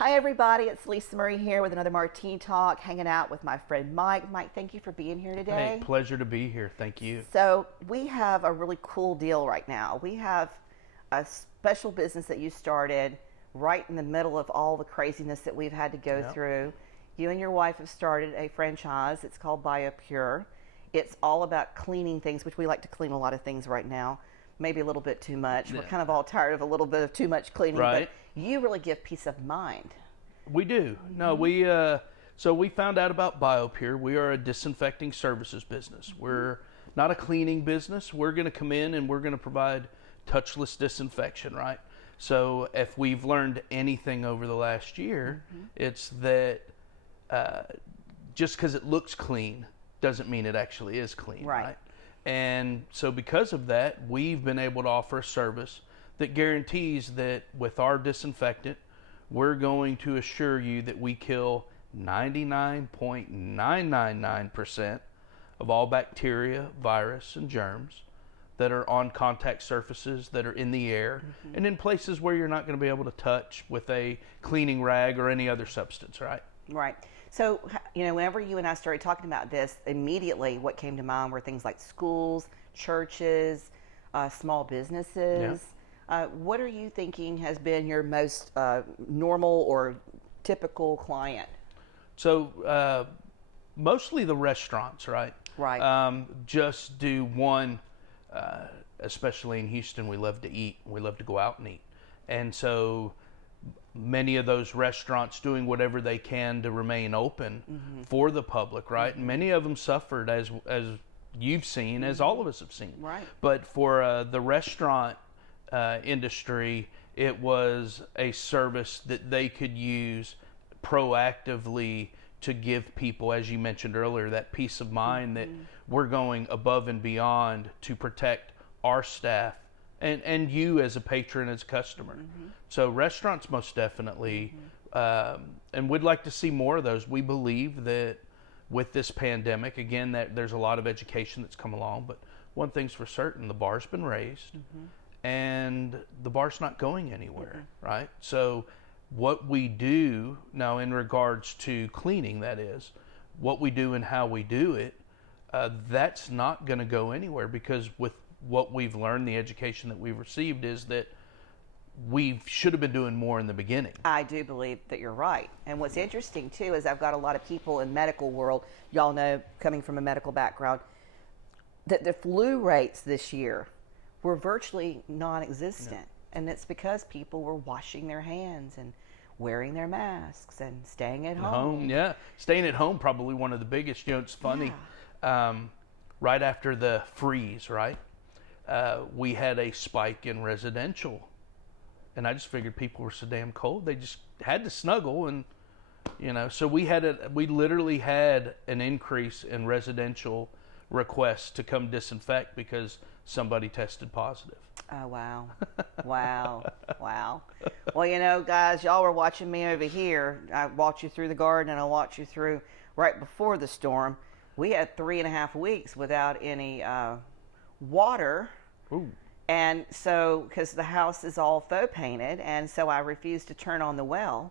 Hi everybody, it's Lisa Marie here with another Martini Talk, hanging out with my friend Mike. Mike, thank you for being here today. Hey, pleasure to be here. Thank you. So we have a really cool deal right now. We have a special business that you started right in the middle of all the craziness that we've had to go through. You and your wife have started a franchise. It's called BioPure. It's all about cleaning things, which we like to clean a lot of things right now. Maybe a little bit too much. We're kind of all tired of a little bit of too much cleaning, Right. but you really give peace of mind. We do. No, so we found out about BioPure. We are a disinfecting services business. We're not a cleaning business. We're going to come in and we're going to provide touchless disinfection, right? So if we've learned anything over the last year, it's that just because it looks clean doesn't mean it actually is clean, right? And so because of that, we've been able to offer a service that guarantees that with our disinfectant, we're going to assure you that we kill 99.999% of all bacteria, virus, and germs that are on contact surfaces, that are in the air, and in places where you're not going to be able to touch with a cleaning rag or any other substance, right? Right. So, whenever you and I started talking about this, immediately what came to mind were things like schools, churches, small businesses. What are you thinking has been your most normal or typical client? So, mostly the restaurants, right? Right. Just do one, especially in Houston, we love to eat. We love to go out and eat. And so many of those restaurants doing whatever they can to remain open for the public, right? And many of them suffered, as you've seen, as all of us have seen. Right. But for the restaurant industry, it was a service that they could use proactively to give people, as you mentioned earlier, that peace of mind that we're going above and beyond to protect our staff and you as a patron, as a customer. So restaurants most definitely, and we'd like to see more of those. We believe that with this pandemic, again, that there's a lot of education that's come along, but one thing's for certain, the bar's been raised and the bar's not going anywhere, right? So what we do now in regards to cleaning, that is, what we do and how we do it, that's not going to go anywhere, because with what we've learned, the education that we've received, is that we should have been doing more in the beginning. I do believe that you're right. And what's interesting too is I've got a lot of people in medical world, y'all know, coming from a medical background, that the flu rates this year were virtually non-existent. And it's because people were washing their hands and wearing their masks and staying at home. Staying at home, probably one of the biggest. It's funny. Right after the freeze, right? We had a spike in residential, and I just figured people were so damn cold they just had to snuggle, and so we literally had an increase in residential requests to come disinfect because somebody tested positive. Oh, wow. Wow. Well, guys, y'all were watching me over here. I walked you through the garden, and I walked you through right before the storm. We had 3.5 weeks without any water. Ooh. And so, because the house is all faux painted, and so I refused to turn on the well.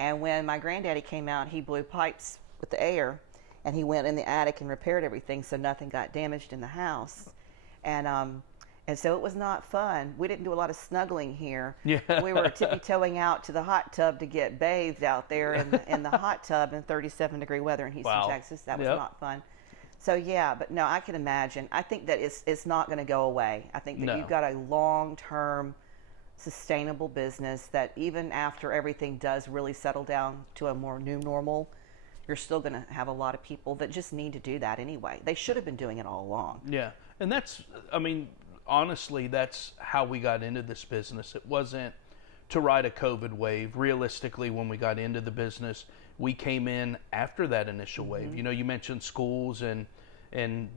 And when my granddaddy came out, he blew pipes with the air, and he went in the attic and repaired everything so nothing got damaged in the house. And so it was not fun. We didn't do a lot of snuggling here. Yeah. We were tippy-toeing out to the hot tub to get bathed out there in the hot tub in 37-degree weather in Houston, Texas. That was not fun. So but no, I can imagine. I think that it's not going to go away. I think that you've got a long-term, sustainable business that even after everything does really settle down to a more new normal, you're still going to have a lot of people that just need to do that anyway. They should have been doing it all along. Yeah, and honestly, that's how we got into this business. It wasn't to ride a COVID wave. Realistically, when we got into the business, we came in after that initial wave. You mentioned schools and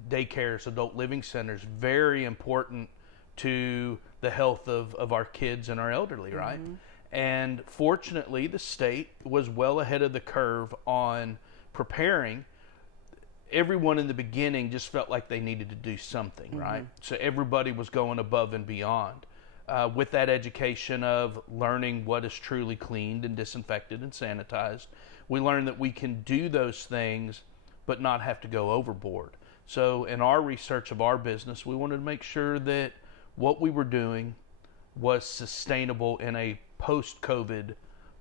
daycares, adult living centers, very important to the health of our kids and our elderly, right? And fortunately, the state was well ahead of the curve on preparing. Everyone in the beginning just felt like they needed to do something, right? So everybody was going above and beyond. with that education of learning what is truly cleaned and disinfected and sanitized, we learned that we can do those things but not have to go overboard. So in our research of our business, we wanted to make sure that what we were doing was sustainable in a post-COVID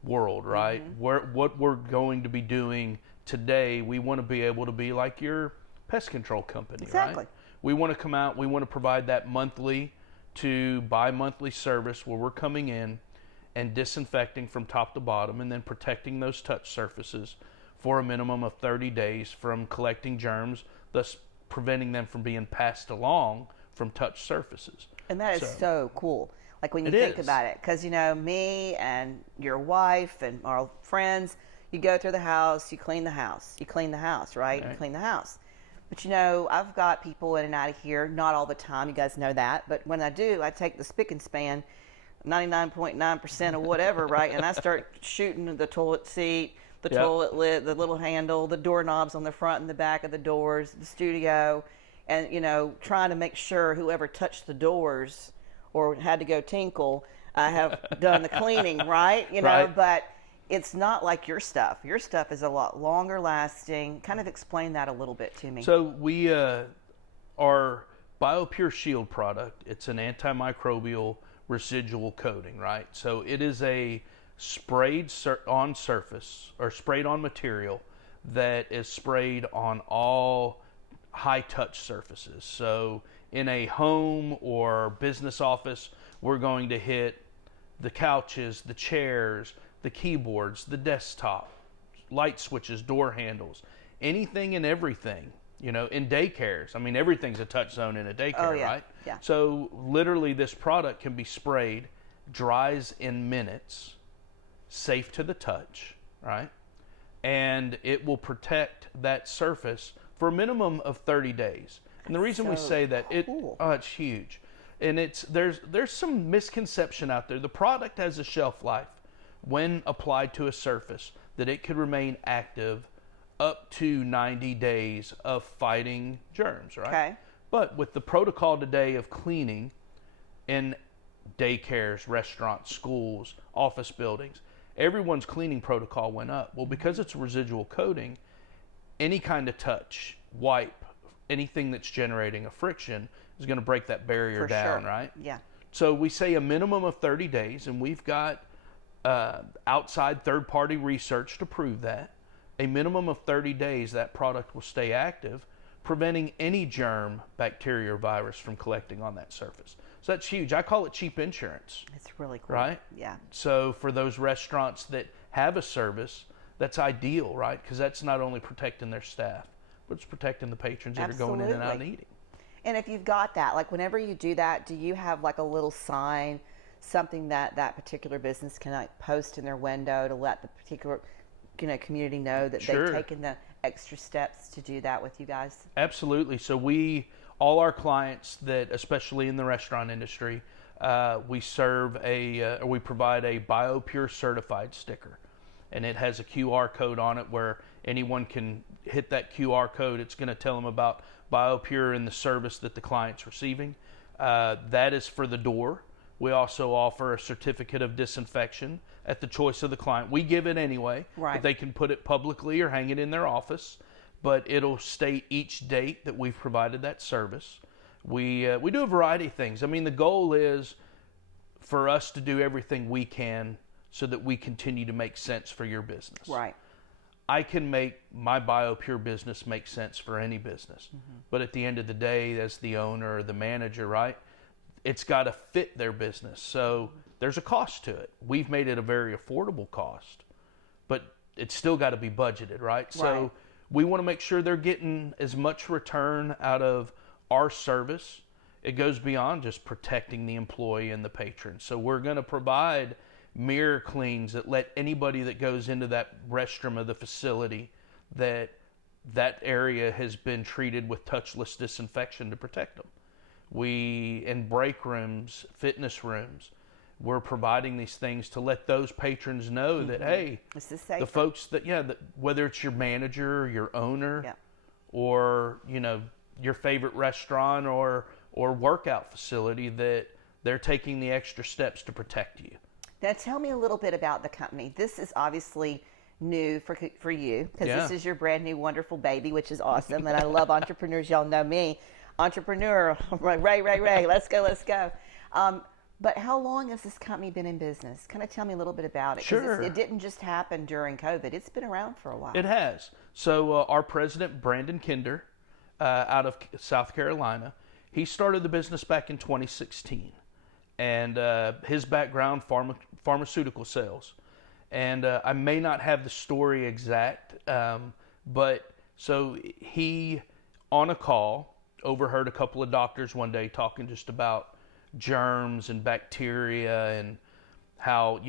world, right? What we're going to be doing today, we want to be able to be like your pest control company, exactly. Right? We want to come out, we want to provide that monthly to bi-monthly service where we're coming in and disinfecting from top to bottom and then protecting those touch surfaces for a minimum of 30 days from collecting germs, thus preventing them from being passed along from touch surfaces. And that is so cool. Like when you think about it, because me and your wife and our friends, you go through the house, you clean the house, right? You clean the house. But I've got people in and out of here, not all the time, you guys know that, but when I do, I take the spick and span, 99.9% of whatever, right? And I start shooting the toilet seat, the toilet lid, the little handle, the doorknobs on the front and the back of the doors, the studio, and, trying to make sure whoever touched the doors or had to go tinkle, I have done the cleaning, right? Right. But it's not like your stuff. Your stuff is a lot longer lasting. Kind of explain that a little bit to me. So we, our BioPure Shield product, it's an antimicrobial residual coating, right? So it is a sprayed on surface or sprayed on material that is sprayed on all high touch surfaces. So in a home or business office, we're going to hit the couches, the chairs, the keyboards, the desktop, light switches, door handles, anything and everything. In daycares, I mean, everything's a touch zone in a daycare, right? Yeah. So literally this product can be sprayed, dries in minutes, safe to the touch, right? And it will protect that surface for a minimum of 30 days. And the reason we say that, it's huge. And there's some misconception out there. The product has a shelf life when applied to a surface that it could remain active up to 90 days of fighting germs, right? Okay. But with the protocol today of cleaning in daycares, restaurants, schools, office buildings, everyone's cleaning protocol went up. Well, because it's a residual coating, any kind of touch, wipe, anything that's generating a friction is going to break that barrier down, right? Yeah. So we say a minimum of 30 days, and we've got outside third-party research to prove that. A minimum of 30 days, that product will stay active, preventing any germ, bacteria, or virus from collecting on that surface. So that's huge. I call it cheap insurance. It's really cool. Right? Yeah. So for those restaurants that have a service, that's ideal, right? Because that's not only protecting their staff, but it's protecting the patrons that are going in and out and eating. And if you've got that, like whenever you do that, do you have like a little sign, something that particular business can like post in their window to let the particular community know that they've taken the extra steps to do that with you guys? Absolutely. So all our clients that, especially in the restaurant industry, we provide a BioPure certified sticker, and it has a QR code on it where anyone can hit that QR code. It's going to tell them about BioPure and the service that the client's receiving. That is for the door. We also offer a certificate of disinfection at the choice of the client. We give it anyway, but they can put it publicly or hang it in their office. But it'll state each date that we've provided that service. We do a variety of things. I mean, the goal is for us to do everything we can so that we continue to make sense for your business. Right. I can make my BioPure business make sense for any business. Mm-hmm. But at the end of the day, as the owner or the manager, right, it's got to fit their business. So there's a cost to it. We've made it a very affordable cost, but it's still got to be budgeted, right? So we want to make sure they're getting as much return out of our service. It goes beyond just protecting the employee and the patron. So we're going to provide mirror cleans that let anybody that goes into that restroom of the facility that area has been treated with touchless disinfection to protect them. In break rooms, fitness rooms, we're providing these things to let those patrons know that, hey, the folks that whether it's your manager, your owner, or your favorite restaurant or workout facility, that they're taking the extra steps to protect you. Now tell me a little bit about the company. This is obviously new for you, because this is your brand new wonderful baby, which is awesome. And I love entrepreneurs. Y'all know me, entrepreneur. Ray, let's go. But how long has this company been in business? Kind of tell me a little bit about it. Sure. It didn't just happen during COVID. It's been around for a while. It has. So our president, Brandon Kinder, out of South Carolina, he started the business back in 2016. And his background, pharmaceutical sales. And I may not have the story exact, but so he, on a call, overheard a couple of doctors one day talking just about germs and bacteria and how,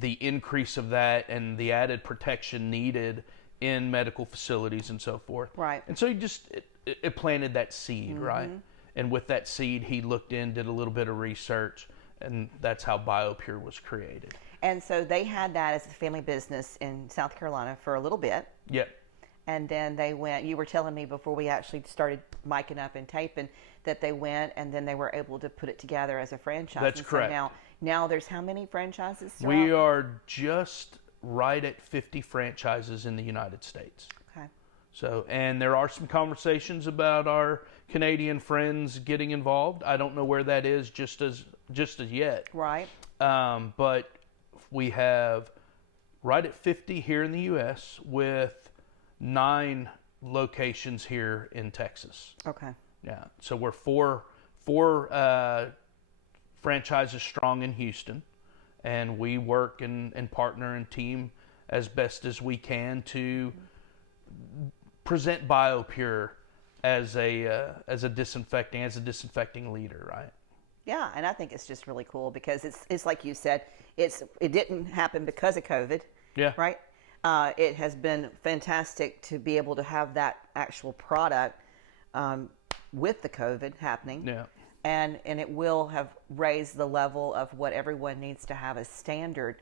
the increase of that and the added protection needed in medical facilities and so forth. Right. And so he just, it planted that seed, right? And with that seed, he looked in, did a little bit of research, and that's how BioPure was created. And so they had that as a family business in South Carolina for a little bit. Yep. And then they went, you were telling me before we actually started micing up and taping, that they went and then they were able to put it together as a franchise. That's correct. So now there's how many franchises? We are just right at 50 franchises in the United States. Okay. So, and there are some conversations about our Canadian friends getting involved. I don't know where that is just as yet. Right. But we have right at 50 here in the U.S. with 9 locations here in Texas. Okay. Yeah. So we're four franchises strong in Houston, and we work and partner and team as best as we can to present BioPure as a disinfecting leader, right? Yeah, and I think it's just really cool because it's like you said, it didn't happen because of COVID. Yeah. Right. It has been fantastic to be able to have that actual product with the COVID happening. Yeah. And it will have raised the level of what everyone needs to have as standard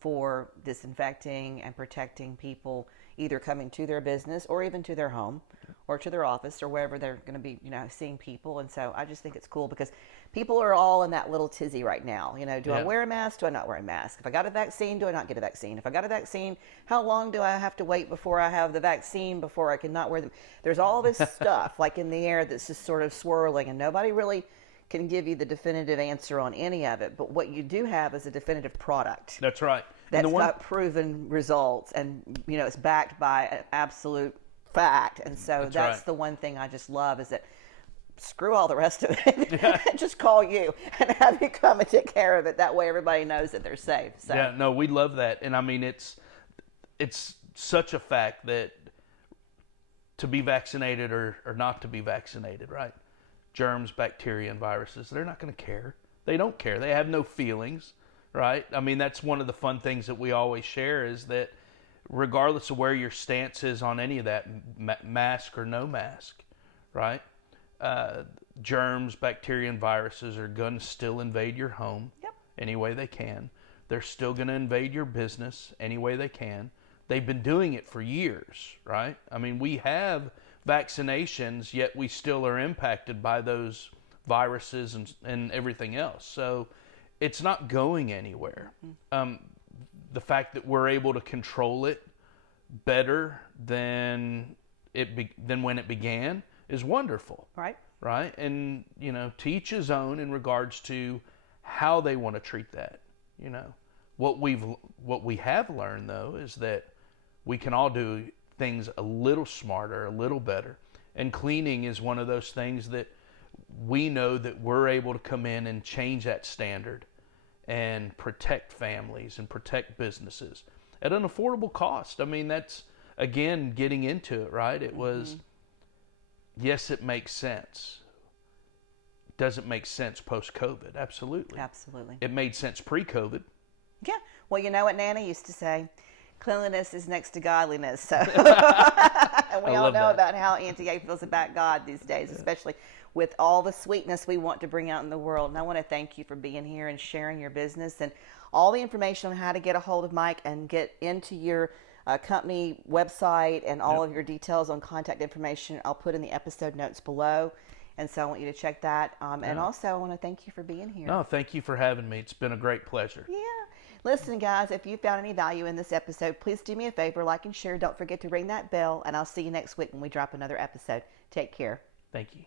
for disinfecting and protecting people either coming to their business or even to their home or to their office or wherever they're going to be, seeing people. And so I just think it's cool because people are all in that little tizzy right now. Do I wear a mask? Do I not wear a mask? If I got a vaccine, do I not get a vaccine? If I got a vaccine, how long do I have to wait before I have the vaccine before I can not wear them? There's all this stuff like in the air that's just sort of swirling, and nobody really can give you the definitive answer on any of it. But what you do have is a definitive product. That's right. That's got proven results, and it's backed by an absolute fact. And so that's right. The one thing I just love is that screw all the rest of it. Yeah. Just call you and have you come and take care of it. That way everybody knows that they're safe. So. Yeah, no, we love that. And I mean, it's such a fact that to be vaccinated or not to be vaccinated, right? Germs, bacteria, and viruses, they're not going to care. They don't care. They have no feelings, right? I mean, that's one of the fun things that we always share is that regardless of where your stance is on any of that, mask or no mask, right? Germs, bacteria, and viruses are going to still invade your home any way they can. They're still going to invade your business any way they can. They've been doing it for years, right? I mean, we have vaccinations, yet we still are impacted by those viruses and everything else. So it's not going anywhere. The fact that we're able to control it better than when it began is wonderful. Right. Right. And, to each his own in regards to how they want to treat that. What we have learned though is that we can all do things a little smarter, a little better. And cleaning is one of those things that we know that we're able to come in and change that standard and protect families and protect businesses at an affordable cost. I mean, that's, again, getting into it, right? It was, yes, it makes sense. Does it make sense post-COVID? Absolutely. Absolutely. It made sense pre-COVID. Yeah. Well, you know what Nana used to say? Cleanliness is next to godliness. So, and we all know about how Auntie A feels about God these days, especially with all the sweetness we want to bring out in the world. And I want to thank you for being here and sharing your business and all the information on how to get a hold of Mike and get into your company website and all of your details on contact information. I'll put in the episode notes below. And so I want you to check that. And also, I want to thank you for being here. No, thank you for having me. It's been a great pleasure. Yeah. Listen, guys, if you found any value in this episode, please do me a favor, like and share. Don't forget to ring that bell, and I'll see you next week when we drop another episode. Take care. Thank you.